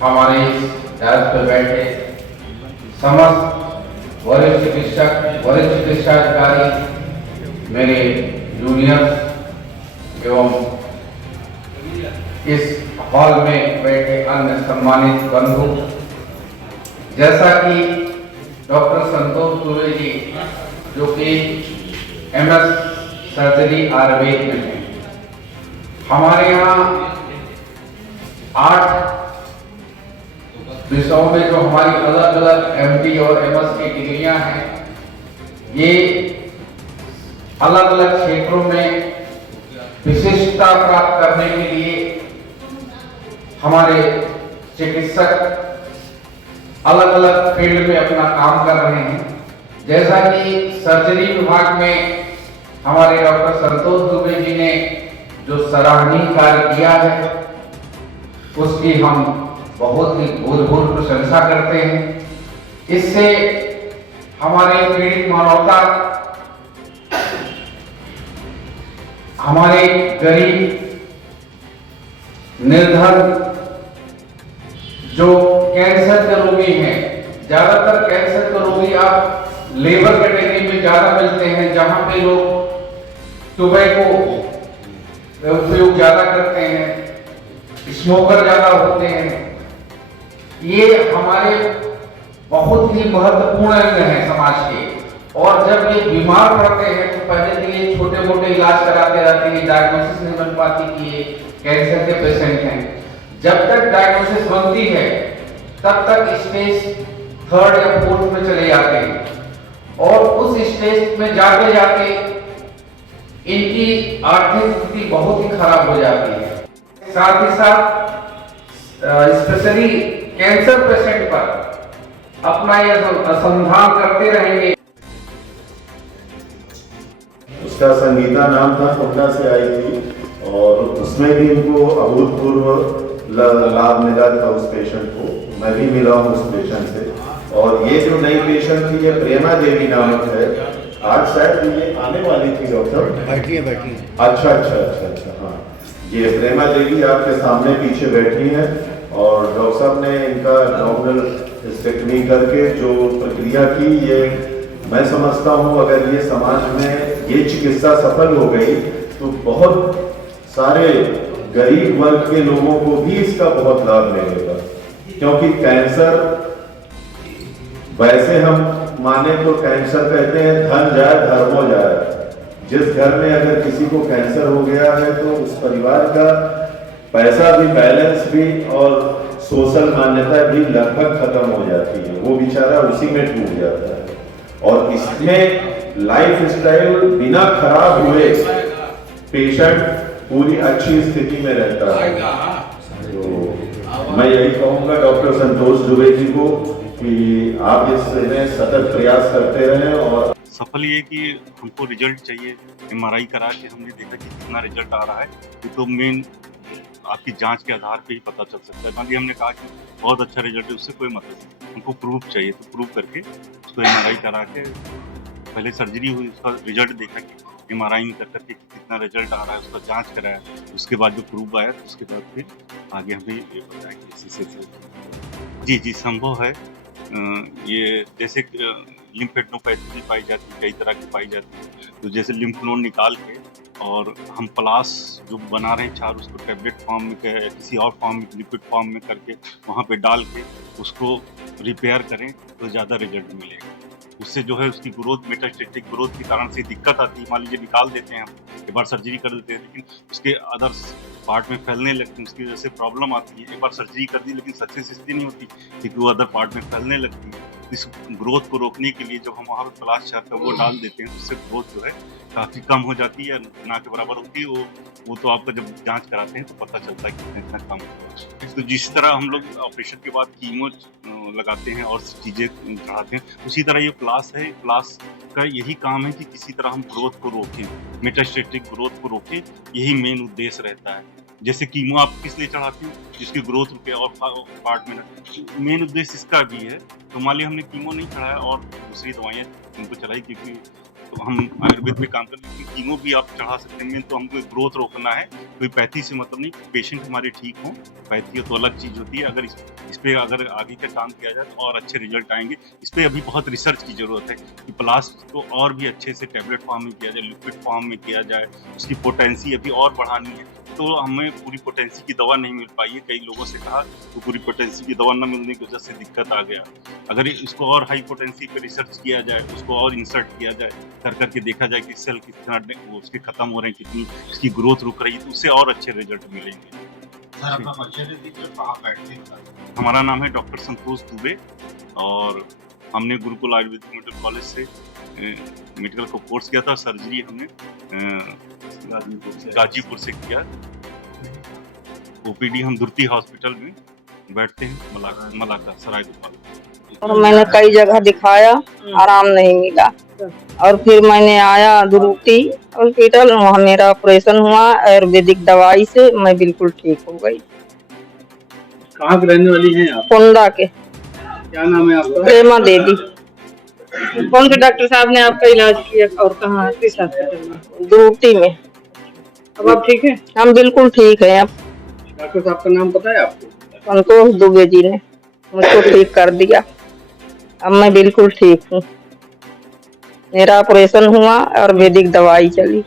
हमारे इस डायस पर बैठे समस्त वरिष्ठ चिकित्सक, वरिष्ठ चिकित्सा अधिकारी, मेरे जूनियर्स एवं इस हॉल में बैठे अन्य सम्मानित बंधु, जैसा कि डॉक्टर संतोष दुबे जी जो कि MS सर्जरी आयुर्वेद में है, हमारे यहाँ 8 विषयों में जो हमारी अलग अलग MD और MS की डिग्रियां हैं, ये अलग अलग क्षेत्रों में विशिष्टता प्राप्त करने के लिए हमारे चिकित्सक अलग अलग फील्ड में अपना काम कर रहे हैं। जैसा कि सर्जरी विभाग में हमारे डॉक्टर संतोष दुबे जी ने जो सराहनीय कार्य किया है, उसकी हम बहुत ही भूल प्रशंसा करते हैं। इससे हमारे पीड़ित मानवता, हमारे गरीब निर्धन जो कैंसर के रोगी हैं, ज्यादातर कैंसर के रोगी आप लेबर कैटेगरी में ज्यादा मिलते हैं, जहां पे लोग टोबैको उपयोग ज्यादा करते हैं, स्मोकर ज्यादा होते हैं। ये हमारे बहुत ही महत्वपूर्ण अंग हैं समाज के, और जब ये बीमार पड़ते हैं तो पहले तो ये छोटे मोटे इलाज कराते रहते हैं, डायग्नोसिस नहीं बन पाती कि ये कैंसर के पेशेंट हैं। जब तक डायग्नोसिस बनती है तब तक स्टेज 3rd या 4th में चले जाते हैं, और उस स्टेज में जाते जाते इनकी आर्थिक स्थिति बहुत ही खराब हो जाती है। साथ ही साथ स्पेशली कैंसर पेशेंट पर अपना यह अनुसंधान करते रहेंगे। उसका संगीता नाम था, कोटा से आई थी, और उसमें भी इनको अभूतपूर्व लाभ मिला था उस पेशेंट को। मैं भी मिला हूँ उस पेशेंट से। और ये जो नई पेशेंट थी, ये प्रेमा देवी नामक है। आज शायद ये आने वाली थी डॉक्टर। बैठी है। अच्छा, हाँ, ये प्रेमा देवी आपके सामने पीछे बैठी हैं, और डॉक्टर साहब ने इनका नॉर्मल स्टेक्टमी करके जो प्रक्रिया की, ये मैं समझता हूँ अगर ये समाज में ये चिकित्सा सफल हो गई तो बहुत सारे गरीब वर्ग के लोगों को भी इसका बहुत लाभ मिलेगा। क्योंकि कैंसर, वैसे हम माने तो कैंसर कहते हैं धन जाए धर्मो जाए। जिस घर में अगर किसी को कैंसर हो गया है तो उस परिवार का पैसा भी, बैलेंस भी और सोशल मान्यता भी लगभग खत्म हो जाती है। वो बेचारा उसी में डूब जाता है, और इसमें लाइफ स्टाइल बिना खराब हुए पेशेंट पूरी अच्छी स्थिति में रहता है। तो मैं यही कहूँगा डॉक्टर संतोष दुबे जी को कि आप इसमें सतत प्रयास करते रहें। और सफल ये कि हमको रिजल्ट चाहिए। MRI करा के हमने देखा कि कितना रिजल्ट आ रहा है, ये तो मेन आपकी जांच के आधार पे ही पता चल सकता है। मान लीजिए हमने कहा कि बहुत अच्छा रिजल्ट है, उससे कोई मतलब नहीं, हमको प्रूफ चाहिए। तो प्रूफ करके उसको MRI करा के, पहले सर्जरी हुई, उसका रिजल्ट देखा कि MRI में कर करके कितना रिजल्ट आ रहा है, उसका जांच कराया, उसके बाद जो प्रूफ आया तो उसके बाद फिर आगे हमें ये बताया कि इसी से जी संभव है। ये जैसे लिम्फेडेनोपैथी भी पाई जाती है, कई तरह की पाई जाती है। तो जैसे लिम्फ नोड निकाल के और हम प्लास जो बना रहे हैं चार, उसको टेबलेट फॉर्म में किसी और फॉर्म में, लिक्विड फॉर्म में करके वहाँ पे डाल के उसको रिपेयर करें तो ज़्यादा रिजल्ट मिलेगा। उससे जो है उसकी ग्रोथ, मेटास्टेटिक ग्रोथ के कारण से दिक्कत आती है। मान लीजिए निकाल देते हैं हम, एक बार सर्जरी कर देते हैं, लेकिन उसके अदर्स पार्ट में फैलने लगती है, उसकी वजह से प्रॉब्लम आती है। एक बार सर्जरी कर दी लेकिन सक्सेस इसलिए नहीं होती क्योंकि वो अदर पार्ट में फैलने लगती है। इस ग्रोथ को रोकने के लिए जब हम वहाँ पर प्लास चाहते हैं वो डाल देते हैं, उससे ग्रोथ जो है काफ़ी कम हो जाती है, ना के बराबर होती है। वो तो आपका जब जांच कराते हैं तो पता चलता है कि कितना कम हुआ। तो जिस तरह हम लोग ऑपरेशन के बाद कीमो लगाते हैं और चीज़ें चढ़ाते हैं, उसी तरह ये प्लास है। प्लास का यही काम है कि किसी तरह हम ग्रोथ को रोकें, मेटास्टेटिक ग्रोथ को रोकें, यही मेन उद्देश्य रहता है। जैसे कीमो आप किस लिए चढ़ाते हैं, जिसकी ग्रोथ रुके और पार्ट में, मेन उद्देश्य इसका भी है। तो मान लिया हमने कीमो नहीं चढ़ाया और दूसरी दवाइयाँ इनको चलाई क्योंकि तो हम आयुर्वेद में काम करते हैं, कीमो भी आप चढ़ा सकते हैं, तो हमको ग्रोथ रोकना है, कोई पैथी से मतलब नहीं, पेशेंट हमारे ठीक हों। पैथी तो अलग चीज़ होती है, अगर इस पे अगर आगे का काम किया जाए तो और अच्छे रिजल्ट आएंगे। इस पे अभी बहुत रिसर्च की ज़रूरत है कि प्लास्ट को और भी अच्छे से टैबलेट फॉर्म में किया जाए, लिक्विड फॉर्म में किया जाए, उसकी पोटेंसी अभी और बढ़ानी है। तो हमें पूरी पोटेंसी की दवा नहीं मिल पाई है, कई लोगों से कहा तो पूरी पोटेंसी की दवा न मिलने की वजह से दिक्कत आ गया। अगर इसको और हाई पोटेंसी पे रिसर्च किया जाए, उसको और इंसर्ट किया जाए, कर करके देखा जाए कि सेल कितना उसके खत्म हो रहे हैं, कितनी इसकी ग्रोथ रुक रही है, तो उससे और अच्छे रिजल्ट मिलेंगे। सर अपना परिचय दे दीजिए, कहाँ बैठते हैं? हमारा नाम है डॉक्टर संतोष दुबे और हमने गुरुकुल आयुर्वेदिक मेडिकल कॉलेज से मेडिकल का कोर्स किया था। सर्जरी हमने गाजीपुर से किया। ओपीडी हम दुर्ती हॉस्पिटल में बैठते हैं, मलाका सराय गोपाल। और मैंने कई जगह दिखाया, आराम नहीं मिला, और फिर मैंने आया दुर्ती हॉस्पिटल, वहाँ मेरा ऑपरेशन हुआ, आयुर्वेदिक दवाई से मैं बिल्कुल ठीक हो गई। कहाँ की रहने वाली हैं आप? कुंडा के। क्या नाम है आपका? प्रेमा देवी। कौन से डॉक्टर साहब ने आपका इलाज किया और कहाँ, किस हॉस्पिटल में? दुर्ती में। अब आप ठीक हैं? हम बिल्कुल ठीक हैं। अब डॉक्टर साहब का नाम पता है आपको? संतोष दुबे जी ने मुझको ठीक कर दिया। अब मैं बिल्कुल ठीक हूँ। मेरा ऑपरेशन हुआ, आयुर्वेदिक दवाई चली।